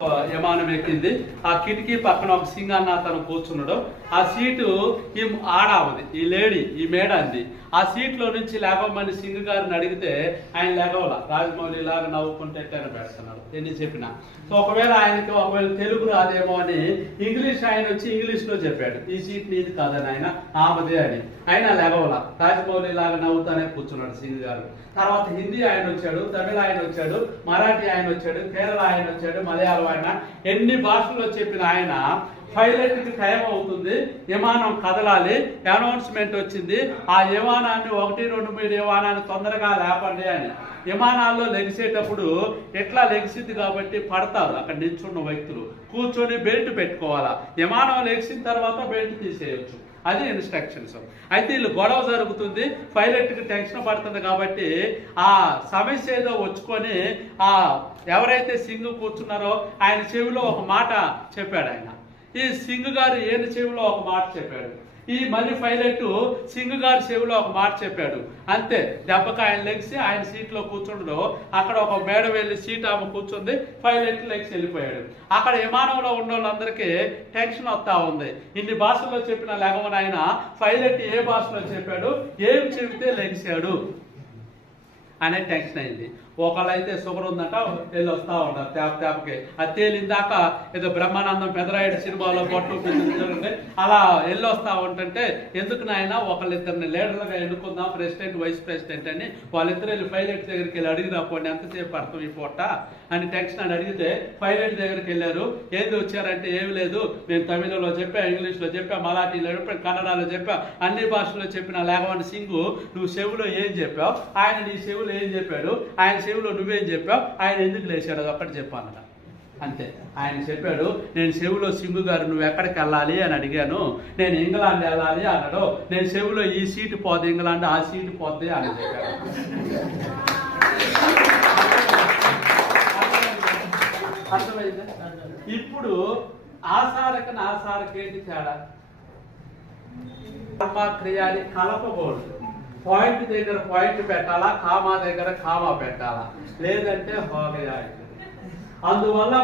విమానం ఎక్కింది. ఆ కిటికీ పక్కన ఒక సింగన్న అతను కూర్చున్నాడు. ఆ సీటు ఈ ఆడావుది, ఈ లేడీ, ఈ మేడ అంది. ఆ సీట్లో నుంచి లేవమని సింగ్ గారిని అడిగితే ఆయన లేగవల, రాజమౌళి లాగా నవ్వుకుంటే ఎట్లయినా పెడుతున్నాడు ఎన్ని చెప్పినా. సో ఒకవేళ తెలుగు రాదేమో అని ఇంగ్లీష్ ఆయన వచ్చి ఇంగ్లీష్ లో చెప్పాడు, ఈ సీట్ నీది కాదని, ఆయన ఆమెదే అని. ఆయన లేగవల, రాజమౌళి లాగా నవ్వుతానే కూర్చున్నాడు సింగ్ గారు. తర్వాత హిందీ ఆయన వచ్చాడు, తమిళ ఆయన వచ్చాడు, మరాఠీ ఆయన వచ్చాడు, కేరళ ఆయన వచ్చాడు, మలయాళం ఆయన, ఎన్ని భాషల్లో చెప్పిన ఆయన పైలట్ కి టైం అవుతుంది, విమానం కదలాలి, అనౌన్స్మెంట్ వచ్చింది, ఆ విమానాన్ని 1, 2, 3 విమానాన్ని తొందరగా లేపండి అని. విమానాల్లో లెగిసేటప్పుడు ఎట్లా లెగిసింది కాబట్టి పడతారు అక్కడ నిల్చున్న వ్యక్తులు, కూర్చొని బెల్ట్ పెట్టుకోవాలా, విమానం లెగిసిన తర్వాత బెల్ట్ తీసేయచ్చు, అది ఇన్స్ట్రక్షన్స్. అయితే వీళ్ళు గొడవ జరుగుతుంది, పైలట్ కి టెన్షన్ పడుతుంది కాబట్టి ఆ సమస్య ఏదో వచ్చుకొని ఆ ఎవరైతే సింగ్ కూర్చున్నారో ఆయన చెవిలో ఒక మాట చెప్పాడు. ఆయన ఈ సింగ్ గారు ఈయన చెవిలో ఒక మాట చెప్పాడు, ఈ మళ్ళీ పైలట్ సింగ్ గారి చెవిలో ఒక మాట చెప్పాడు. అంతే, దెబ్బకి ఆయన లెగిసి ఆయన సీట్లో కూర్చుండడు. అక్కడ ఒక మేడ వెళ్ళి సీట్ ఆమె కూర్చుంది, పైలట్ లెగిసి వెళ్ళిపోయాడు. అక్కడ విమానంలో ఉన్న వాళ్ళందరికీ టెన్షన్ వస్తా ఉంది. ఇన్ని భాషల్లో చెప్పిన లేగమని ఆయన పైలట్ ఏ భాషలో చెప్పాడు, ఏం చెబితే లెగిసాడు అనే టెన్షన్ అయింది. ఒకళ్ళైతే షుగర్ ఉందంట, వెళ్ళి వస్తా ఉంటారు తేపకి. అది తేలిందాక ఏదో బ్రహ్మానందం పెదరాయుడు సినిమాలో పట్టు అలా వెళ్ళి వస్తా ఉంటుంటే, ఎందుకు నాయన ఒకళ్ళిద్దరిని లీడర్లుగా ఎన్నుకుందాం, ప్రెసిడెంట్ వైస్ ప్రెసిడెంట్ అని, వాళ్ళిద్దరు వెళ్ళి పైలట్ దగ్గరికి వెళ్ళి అడిగినా పోండి, ఎంతసేపు పడతాం ఈ పూట అని టెన్షన్ అని అడిగితే పైలట్ దగ్గరికి వెళ్ళారు. ఏది వచ్చారంటే ఏమి లేదు, నేను తమిళలో చెప్పా, ఇంగ్లీష్లో చెప్పా, మరాఠీలో చెప్పా, కన్నడలో చెప్పా, అన్ని భాషల్లో చెప్పిన లేగమని సింగు, నువ్వు చెవులో ఏం చెప్పావు, ఆయన నీ చెవులో ఏం చెప్పాడు, ఆయన చెవిలో నువ్వేం చెప్పావు, ఆయన ఎందుకు లేచాడు అది ఒక్కటి చెప్పానట. అంతే, ఆయన చెప్పాడు, నేను చెవిలో సింగు గారు నువ్వు ఎక్కడికి వెళ్ళాలి అని అడిగాను, నేను ఇంగ్లాండ్ వెళ్ళాలి అన్నాడు. నేను చెవిలో ఈ సీటు పోద్ది ఇంగ్లాండ్, ఆ సీటు పోద్ది అని చెప్పాడు. అర్థమైందా? ఇప్పుడు ఆసారక ఆసారకేంటి తేడా? క్రియాని కలపకూడదు. పాయింట్ దగ్గర పాయింట్ పెట్టాలా, కామా దగ్గర కామా పెట్టాలా, లేదంటే హోగయా. అందువల్ల